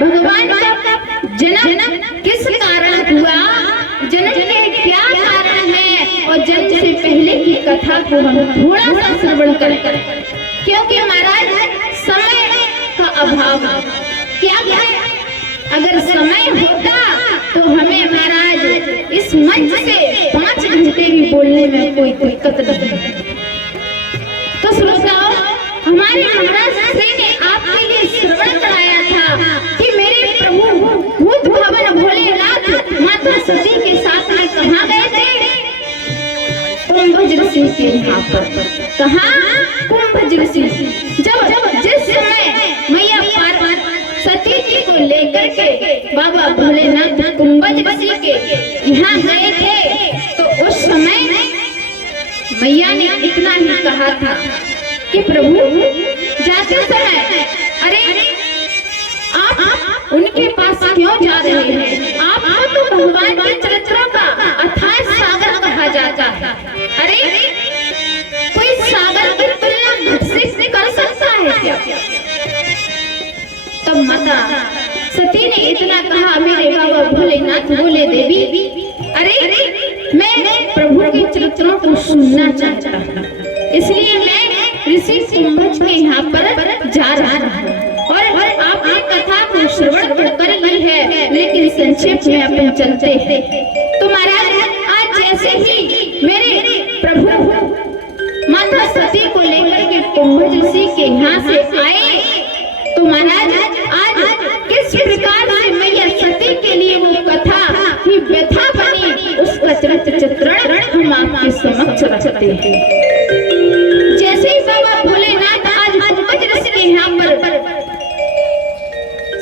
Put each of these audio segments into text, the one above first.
भगवान का जन्म किस कारण हुआ, जन्म के क्या कारण है, और जन्म से पहले की कथा को हम थोड़ा सा श्रवण करें, क्योंकि महाराज समय का अभाव क्या है। अगर समय होता तो हमें महाराज इस मंच से 5 घंटे भी बोलने में कोई दिक्कत नहीं। तो श्रोताओ, हमारे महाराज श्री ने आपके लिए श्रवण कराया था कि मेरे प्रभु भूत भवन भोलेनाथ माता सती के साथ में कहाँ गए थे? कुंभज ऋषि के यहाँ पर। कहाँ? कुंभज ऋषि। जब जिस समय मैया सती जी को लेकर के बाबा भोलेनाथ कुंभज ऋषि के यहाँ गए थे, तो उस समय मैया ने इतना ही कहा था कि प्रभु जाते समय अरे आप उनके पास क्यों जा रहे हैं? आपको तो भगवान के चरित्रों का अथाह सागर कहा जाता है। अरे कोई सागर की तुलना घट से कर सकता है क्या? तब माता सती ने इतना कहा, मेरे बाबा भोलेनाथ बोले, देवी अरे मैं प्रभु के चरित्रों को सुनना चाहता हूँ, इसलिए मैं ऋषि कुंभज के यहाँ पर जा रहा हूँ। और आपने कथा को श्रवण कर ली है, लेकिन संक्षेप में अपन चलते हैं। तो महाराज आज जैसे ही मेरे प्रभु माता सती को लेकर के कुंभज ऋषि के यहाँ से आए, तो महाराज आज किस प्रकार से मैया सती के लिए वो कथा की व्यथा बनी, उसका चरित्र चित्रण हम आपके समक्ष रखते हैं। जैसे ही बाबा भोलेनाथ आज कुंभज ऋषि के यहाँ पर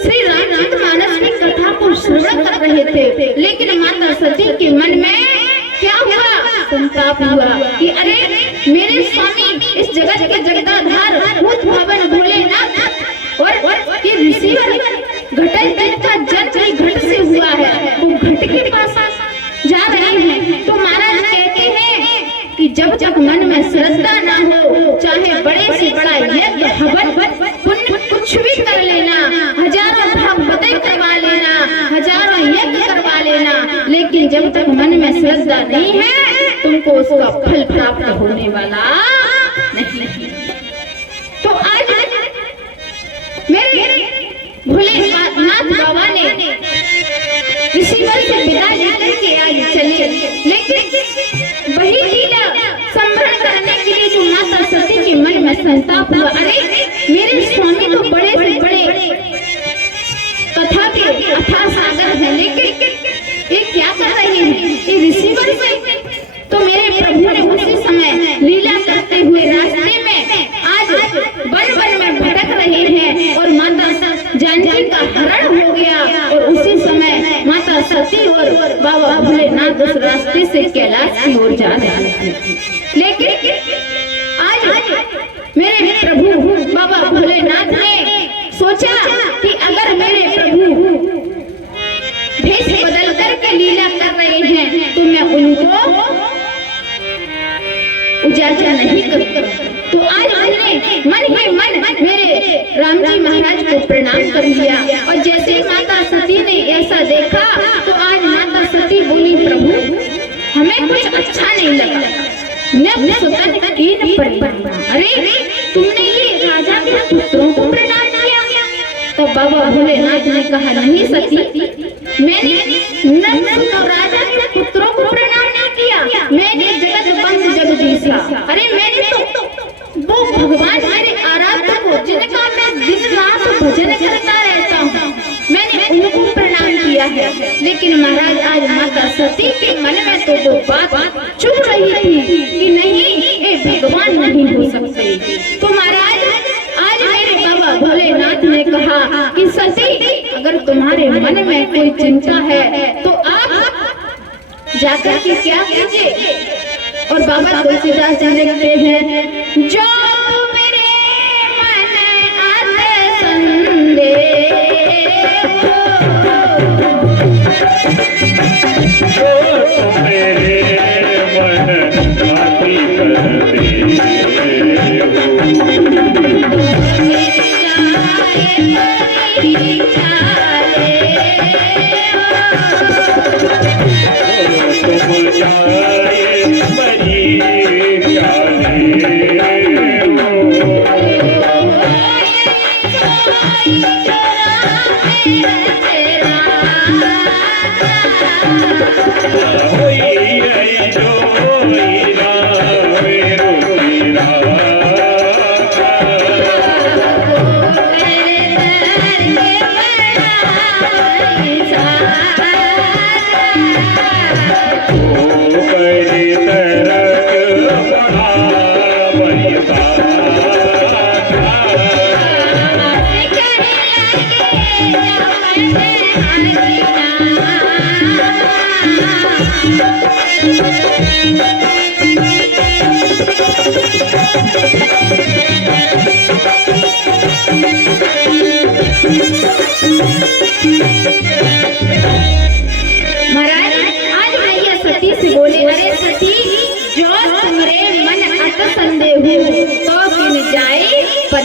श्री रामचरितमानस की कथा को श्रवण कर रहे थे, लेकिन माता सती के मन में क्या हुआ? संताप हुआ कि अरे मेरे स्वामी इस जगत के जगदाधार भूत भवन भोलेनाथ और ये ऋषिवर घटन का जन्म घट से हुआ है, वो घट के पास जा रहे हैं। तो महाराज कहते हैं कि जब तक मन में श्रद्धा ना हो, चाहे बड़े से बड़ा यज्ञ हवन पुण्य कुछ भी कर लेना, हजारों भागवतें करवा लेना, हजारों यज्ञ करवा लेना, लेकिन जब तक मन में श्रद्धा नहीं है, तुमको उसका फल प्राप्त होने वाला नहीं। तो आज मेरे भोलेनाथ बाबा ने ऋषिवर से विदा लेकर के आज चले, लेकिन वही लीला संभरण करने के लिए जो माता सती के मन में संताप हुआ, अरे मेरे स्वामी तो बड़े से बड़े कथा के अथाह सागर है, लेकिन ये क्या कर रहे हैं? ये ऋषिवर से तो मेरे प्रभु ने उसी समय लीला करते हुए रास्ते में आज वन में भटक रहे हैं, और माता जानकी का हरण हो गया, और उसी समय माता सती और बाबा भोलेनाथ उस रास्ते से कैलाश की ओर जा रहे हैं। लेकिन आज मेरे प्रभु बाबा भोलेनाथ ने सोचा कि अगर मेरे प्रभु भेष बदल करके लीला कर रहे हैं, तो मैं उनको उजागर नहीं करता। तो आज हमने मन ही मन मेरे राम जी महाराज को प्रणाम कर लिया, और जैसे ही माता सती ने ऐसा देखा, तो आज माता सती बोली, प्रभु हमें कुछ अच्छा नहीं लगा, अरे तुमने ये राजा के पुत्रों को प्रणाम किया? तो बाबा भोलेनाथ ने कहा, नहीं सती, मैंने राजा के पुत्रों को प्रणाम नहीं किया, मैंने जगत बंद जगदीशा, अरे मैंने तो वो भगवान मेरे आराध्य को, जिनका मैं दिन रात भजन करता रहता हूँ, मैंने उनको प्रणाम किया है। लेकिन महाराज आज माता सती के मन में तो वो बात चुभ रही थी कि नहीं, ये भगवान नहीं हो सकते। तो महाराज आज मेरे बाबा भोलेनाथ ने कहा कि सती, अगर तुम्हारे मन में कोई चिंता है तो आप जाकर के क्या कीजिए। और बाबा तुलसीदास जी लिखते हैं, जो मेरे मन आते संदेह, जो मेरे मन आती करते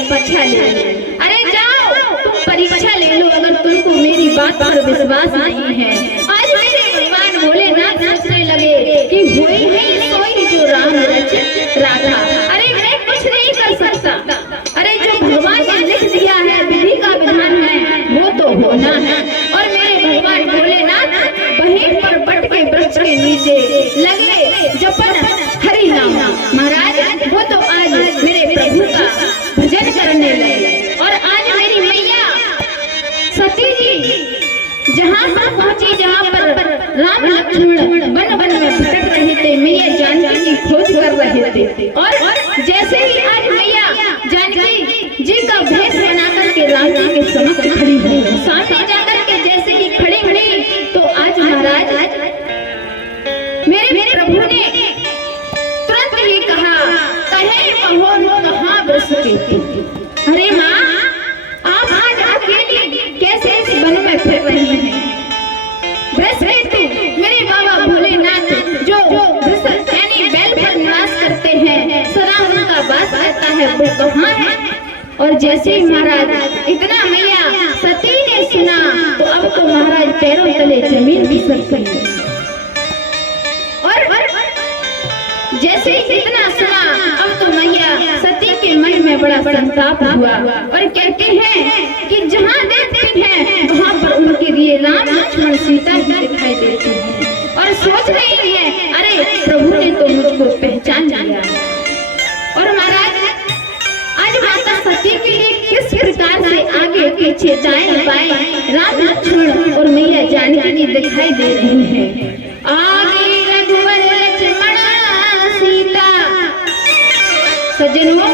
अरे जाओ तुम परीक्षा ले लो, अगर तुमको मेरी बात पर विश्वास नहीं है। आज मेरे भगवान भोलेनाथ सोचने लगे कि हुई ही सोई जो राम रचित राधा। अरे मैं कुछ नहीं कर सकता, अरे जो भगवान ने लिख दिया है, विधि का विधान है, वो तो होना है। और मेरे भगवान भोलेनाथ वहीं पर बट के वृक्ष के नीचे लगे जपन हरि नाम। महाराज वो तो आज मेरे प्रभु का भजन करने लगे। और आज मेरी मैया सती जी जहाँ पर पहुंची, जहाँ पर राम लक्ष्मण वन वन में भटक रहे थे, मैया जानकी की खोज कर रहे थे। और जैसे ही आज मैया जानकी जी का भेष बना करके राम जी के समक्ष खड़ी हुई, सामने जाकर के जैसे ही खड़ी हुई, तो आज महाराज मेरे प्रभु ने तुरंत ही कहा, कहे कहो कहाँ बस के। अरे माँ, आप आज अकेली कैसे इस वन में फिर रही हैं? मेरे बाबा भोलेनाथ जो यानी बैल पर निवास करते हैं, सदा उनका वास रहता है, वो कहाँ है? और जैसे ही महाराज इतना मैया सती ने सुना, तो अब तो महाराज पैरों तले जमीन भी सर गई। और जैसे ही इतना सुना, अब तो मैया सती के मन में बड़ा संताप हुआ और कहते हैं कि जहाँ देखती हैं वहाँ पर उनके लिए राम लक्ष्मण सीता ही दिखाई देती हैं। और सोच रही है, अरे प्रभु ने तो मुझको पहचान लिया। और महाराज आज माता सती के लिए किस प्रकार से आगे पीछे दाएं बाएं राम लक्ष्मण और मैया जानकी दिखाई दे रही है। आगे रघुवर लक्ष्मण सीता, सज्जनों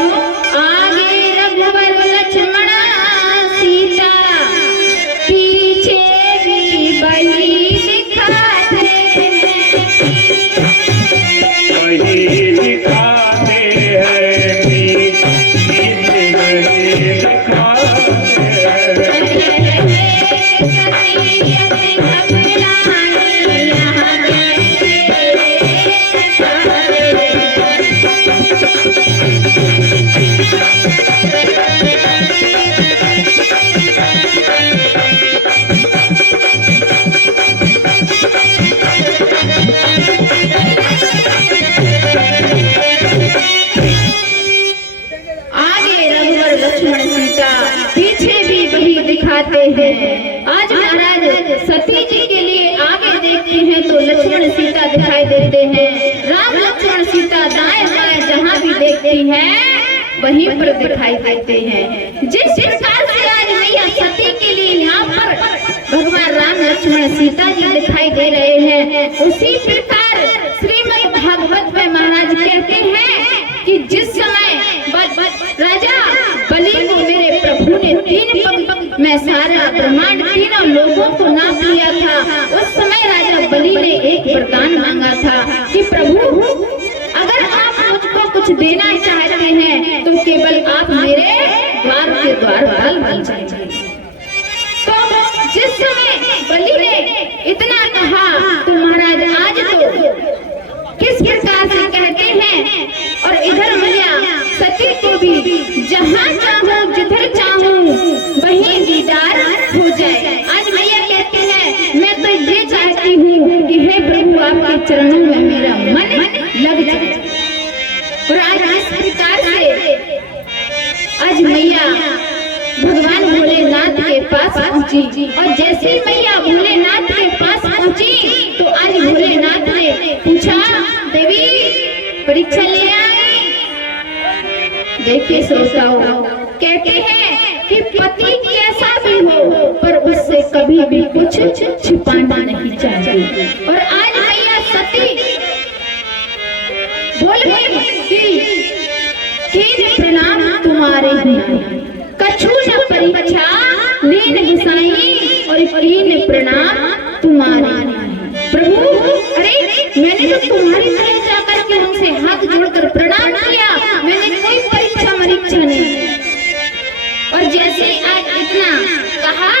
आगे रघुवर लक्ष्मण सीता, पीछे भी वही दिखाते हैं, वही दिखाते हैं, पीछे वही दिखाते हैं। आज महाराज सती जी के लिए आगे देखते हैं तो लक्ष्मण सीता दिखाई देते हैं, राम लक्ष्मण सीता दाएं बाएं जहाँ भी देखती हैं वहीं पर दिखाई देते हैं। जिस प्रकार से आज मैया सती के लिए यहाँ पर भगवान राम लक्ष्मण सीता जी दिखाई दे रहे हैं, उसी प्रकार श्रीमद् भागवत में महाराज कहते हैं कि जिस समय राजा बलि को मेरे प्रभु ने 3 पग में सारा ब्रह्मांड तीनों लोगों को नाप लिया था, उस समय राजा बलि ने एक वरदान मांगा था कि प्रभु अगर आप मुझको कुछ देना चाहते हैं तो केवल आप मेरे द्वार के द्वारपाल बन जाइए। तो जिस समय बलि ने इतना कहा तो महाराज आज तो किस प्रकार से कहते हैं, और इधर मैया सती को भी जहाँ चाहूँ जिधर चाहूँ वहीं दीदार हो जाए। चरणों में मेरा मन लग जाए। और आज इस प्रकार से आज मैया भगवान भोलेनाथ के पास पहुंची। और जैसे मैया भोलेनाथ के पास पहुंची तो आज भोलेनाथ ने पूछा, देवी परीक्षा ले आई? देखिए श्रोताओ, कहते हैं कि पति कैसा भी हो पर उससे कभी भी कुछ छिपाना नहीं चाहिए। और आज मैया सती बोल गई कि प्रणाम तुम्हारे कछु न परीक्षा लीन गुसाई और कीन प्रणाम तुम्हारे। प्रभु, अरे मैंने तो तुम्हारी तरह जाकर के उनसे हाथ जोड़कर प्रणाम किया, मैंने कोई परीक्षा मरीक्षा नहीं। और जैसे आज इतना कहा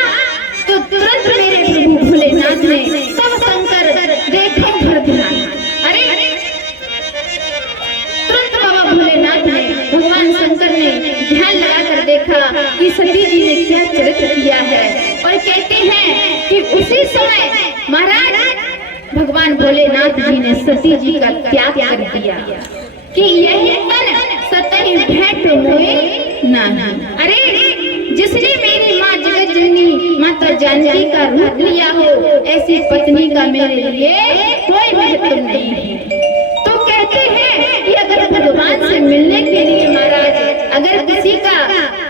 तो तुरंत मेरे प्रभु भोलेनाथ ने सब शंकर देखे भर ध्यान। अरे तुरंत बाबा भोलेनाथ ने, भगवान शंकर ने ध्यान लगाकर देखा कि सती जी ने क्या चरित्र किया है। और कहते हैं कि उसी समय महाराज भगवान भोलेनाथ जी ने सती जी का त्याग कर दिया कि यही तन सतहि भेंट मोए नाही। अरे जिसने मेरी माँ जगत जननी माता जानकी का रूप लिया हो, ऐसी पत्नी का मेरे लिए कोई महत्व नहीं है। तो कहते हैं कि अगर भगवान से मिलने के लिए महाराज अगर किसी का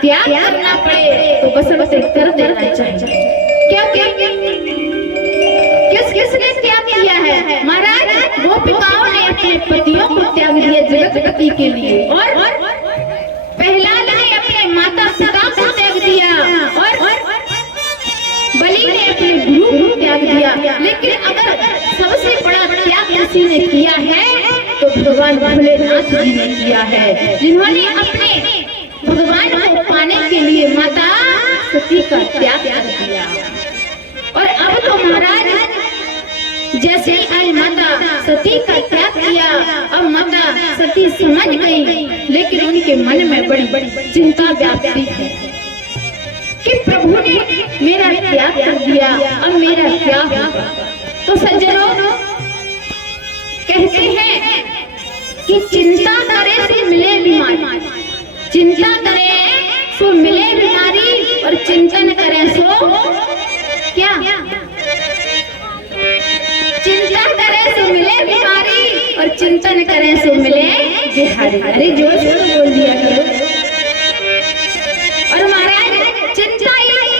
त्याग करना पड़े तो बस कर देना चाहिए। क्योंकि किसने त्याग किया है महाराज? गोपिकाओं ने अपने पतियों को त्याग दिया जगतपति के लिए, और प्रहलाद ने अपने माता पिता को त्याग दिया, और बलि ने अपने गुरु को त्याग दिया। लेकिन अगर सबसे बड़ा त्याग किसी ने किया है तो भगवान भोलेनाथ जी ने किया है, जिन्होंने अपने भगवान को पाने के लिए माता सती का त्याग कर दिया। और अब तो महाराज जैसे आज माता सती का त्याग किया, अब माता सती समझ गई, लेकिन उनके मन में बड़ी बड़ी चिंता व्याप्ति है कि प्रभु ने मेरा त्याग कर दिया, अब मेरा क्या होगा। तो सज्जनों, कहते हैं कि चिंता करे सो मिले बीमारी, चिंता करे सो मिले बीमारी, और चिंतन करे सो क्या? चिंता करे सो मिले बीमारी और चिंतन करे सो मिले बिहारी। अरे जोर से बोल दिया करो। और महाराज चिंता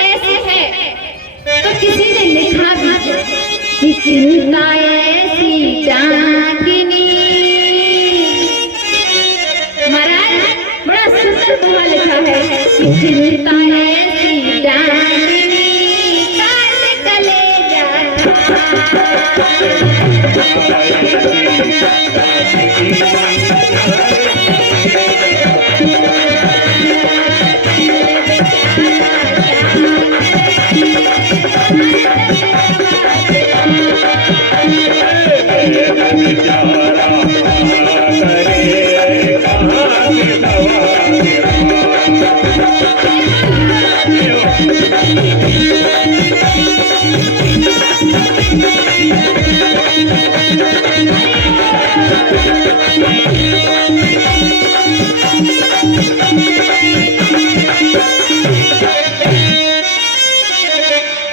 ऐसी है तो किसी ने लिखा भी है कि चिंता ऐसी डाकिनी। महाराज बड़ा सुंदर दोहा लिखा है कि चिंता ऐसी डाकिनी काट कलेजा।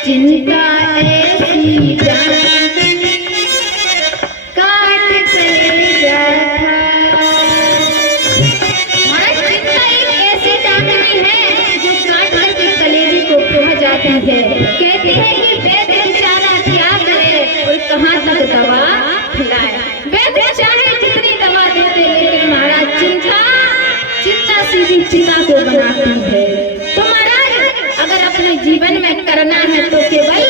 चिंता ऐसी डाकिनी काट कलेजा। महाराज चिंता एक ऐसी डाकिनी है जो काट करके कलेजे को पहुंच जाती है। कहते हैं कि वैद्य बेचारा क्या करे और कहाँ तक दवा खिलाए। वैद्य चाहे जितनी दवा देते, लेकिन महाराज चिंता सीधी चिता को बनाती है। तो महाराज अगर अपने जीवन में करना है तो केवल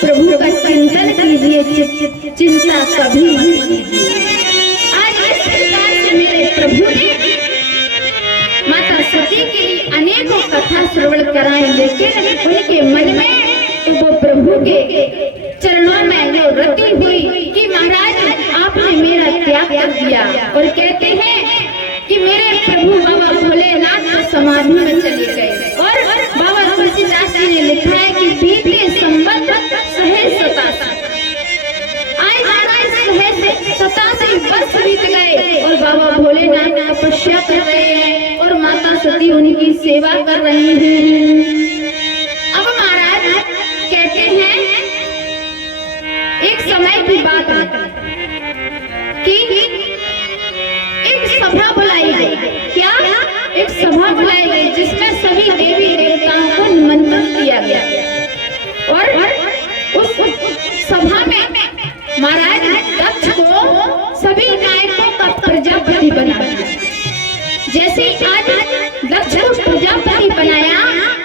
प्रभु का चिंतन कीजिए, चिंता कभी मत कीजिए। आज इस प्रकार से मेरे प्रभु ने माता सती के लिए अनेकों कथा श्रवण कराए, लेकिन उनके मन में तो वो प्रभु के चरणों में जो रति हुई कि महाराज आपने मेरा त्याग कर दिया। और कहते हैं कि मेरे प्रभु बाबा भोलेनाथ समाधि में चले गए। और बाबा तुलसीदास जी ने लिखा है कि बीते संवत सहे 87 आज सहे सती उनकी सेवा कर रही हैं। अब महाराज कहते हैं एक समय की बात है कि एक सभा बुलाई गई। क्या? एक सभा बुलाई गई जिसमें सभी देवी देवताओं को निमंत्रण दिया गया और उस सभा में महाराज दक्ष को सभी नायकों का प्रजापति बनाया। जैसे आज दक्ष को प्रजापति बनाया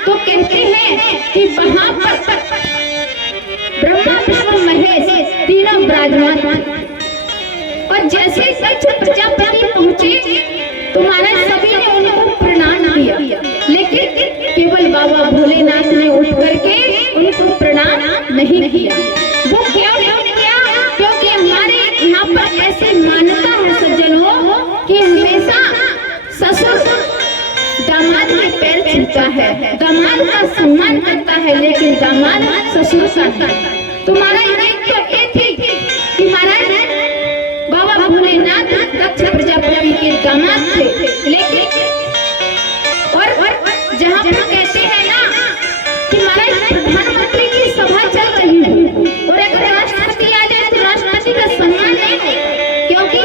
तो कहते हैं कि वहां पर ब्रह्मा विष्णु महेश तीनों विराजमान थे। और जैसे दक्ष प्रजापति पहुंचे तो महाराज सभी ने उनको प्रणाम किया, लेकिन केवल बाबा भोलेनाथ ने उठ करके उनको प्रणाम नहीं किया। वो क्यों नहीं किया? क्योंकि हमारे यहाँ पर ऐसे मान्यता है सज्जनों कि हमेशा ससुर दामाद के पैर छूता है, दामाद का सम्मान करता है, लेकिन दामाद ससुर का। तो महाराज ये थी कि महाराज बाबा भोलेनाथ दक्ष प्रजापति के दामाद थे, लेकिन और जहाँ पर कहते हैं ना कि महाराज प्रधानमंत्री की सभा चल रही है और एक राष्ट्रपति आ जाए तो राष्ट्रपति का सम्मान नहीं है, क्योंकि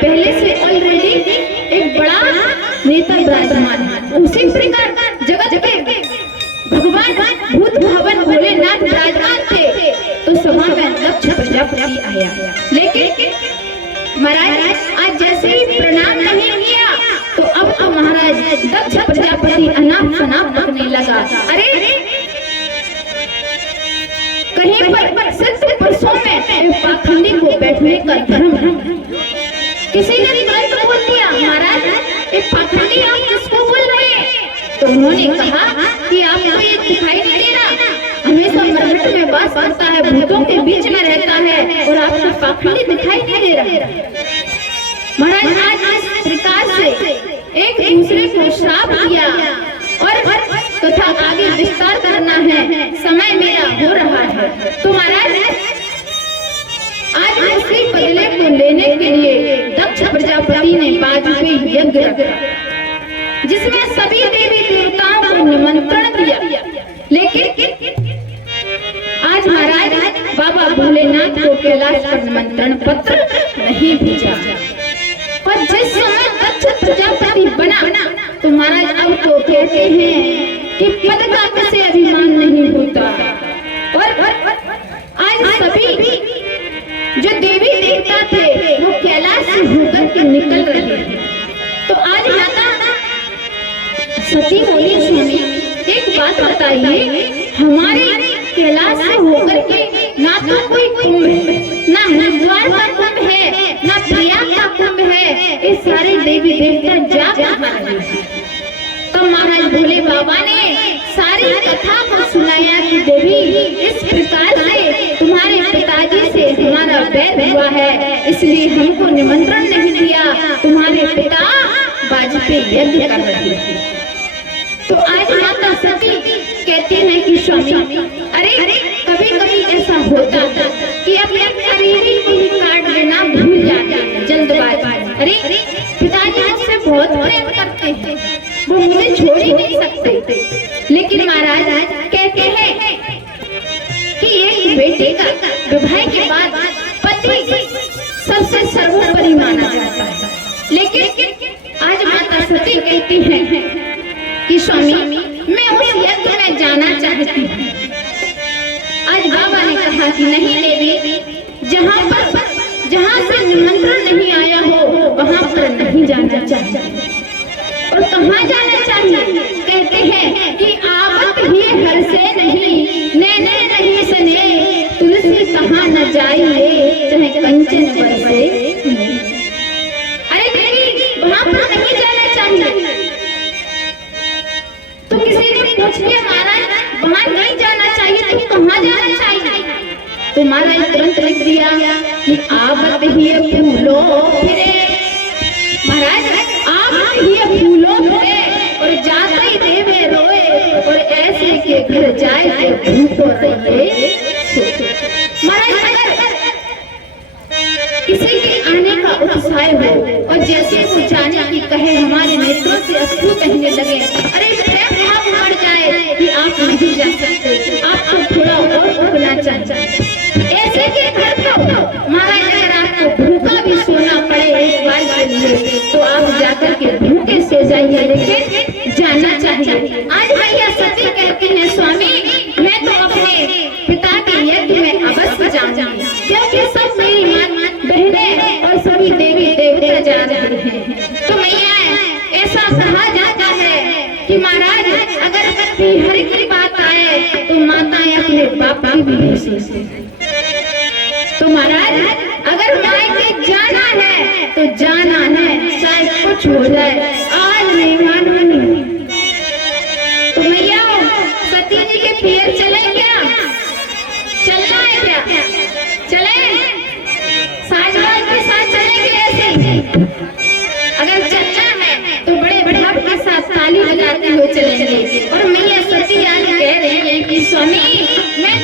पहले से ऑलरेडी एक बड़ा नेता विराजमान है। उसी प्रकार जगत के भगवान भूत भवन भोलेनाथ विराजमान थे तो सभा में दक्ष प्रजापति आया, लेकिन महाराज आज जैसे ही प्रणाम नहीं किया तो अब तो महाराज दक्ष प्रजापति अनाप शनाप करने लगा। अरे कहीं पर सिद्ध पुरुषों में पाखंडी को बैठने का धर्म है। किसी ने तुरंत बोल दिया, महाराज एक पाखंडी आप किसको बोल रहे हैं? तो उन्होंने कहा कि आपको ये दिखाई नहीं दे रहा, हमेशा मरघट में वास करता है, भूतों के बीच में रहता है और आपको पाखंडी दिखाई नहीं दे रहा। महाराज आज इस प्रकार से एक दूसरे को श्राप दिया और कथा आगे विस्तार करना है, समय मेरा हो रहा है। तो महाराज आज उसी बदले को लेने के लिए दक्ष प्रजापति ने वाजपेयी यज्ञ रखा जिसमें सभी देवी देवताओं को निमंत्रण दिया, लेकिन आज महाराज बाबा भोलेनाथ को कैलाश पर निमंत्रण पत्र नहीं भेजा। और जिस समय दक्ष प्रजापति बना तो महाराज अब तो कहते हैं कि पद का किसे अभिमान नहीं होता। और आज सभी जो देवी देवता थे वो कैलाश से होकर के निकल रहे हैं। तो आज माता सती बोली, स्वामी एक बात बताइए, हमारे कैलाश से होकर के ना तो कोई कुंभ है, ना हरिद्वार का कुंभ है, ना प्रयाग का कुंभ है, ये सारे देवी देवता जा कहाँ रहे हैं? तो महाराज भोले बाबा ने सारी कथा को सुनाया कि देवी इस प्रकार से तुम्हारे पिताजी से हमारा वैर हुआ है, इसलिए हमको निमंत्रण नहीं दिया, तुम्हारे पिता वाजपेयी यज्ञ कर रहे थे। तो आज माता सती कहते हैं कि स्वामी अरे कभी कभी ऐसा होता है कि अपने करीबी को भी काट देना भूल जाते हैं जल्दबाजी। अरे पिताजी मुझसे बहुत प्रेम करते हैं, वो मुझे छोड़ ही नहीं सकते, लेकिन महाराज कहते हैं कि एक बेटे का विवाह के बाद पति सबसे सर्वोपरि माना जाता है। लेकिन आज माता सती कहती हैं कि स्वामी मैं उस यज्ञ में जाना चाहती हूँ। आज बाबा ने कहा कि नहीं देवी, जहाँ से निमंत्रण नहीं आया हो वहाँ पर नहीं जाना चाहिए। और कहाँ जाना चाहिए? कहते हैं कि आवत ही घर से नहीं, नैने नहीं सने, तुलसी कहाँ न जाइए, चाहे कंचन बरसे। अरे देवी वहाँ पर नहीं जाना चाहिए। तो किसी ने पूछ लिया महाराज वहाँ नहीं जाना चाहिए तो कहाँ जाना चाहिए? तो महाराज तुरंत लिख दिया कि आवत ही फूलो फिरे, महाराज आवत ही फूलो फिरे और जाते ही देवे रोए, और ऐसे के घर जाए तो भूखो रहिए। महाराज अगर किसी के आने का उत्साह हो और जैसे वो जाने की कहे हमारे नेत्रों से अश्रु बहने लगे। अरे प्रेम भाव बढ़ जाए कि आप नहीं जा सकते, आपको थोड़ा और रुकना चाहिए। ऐसे के घर को महाराज अगर आपको भूखा भी सोना पड़े एक बार के लिए तो आप जाकर के भूखे से जाइए, लेकिन जाना चाहिए। आज भैया सती कहती है स्वामी मैं तो अपने पिता के यज्ञ में अवश्य जाऊंगी, क्योंकि सब मेरी माँ बहनें और सभी देवी देवता जा रहे हैं। तो मैया ऐसा कहा जाता है कि महाराज अगर हरि की बात आए तो माताएं अपने बाप की भी नहीं सोचती। तो महाराज अगर मायके जाना है तो जाना है, चाहे कुछ हो जाए, आज नहीं मानूंगी। तो मैया सती जी के पियर चले क्या? चलना है क्या? चले साजवाल के साथ चलेंगे ऐसे? अगर चलना है तो बड़े भाव के साथ ताली बजाते हुए चलेंगे। और मैया सती आज कह रही है कि स्वामी मैं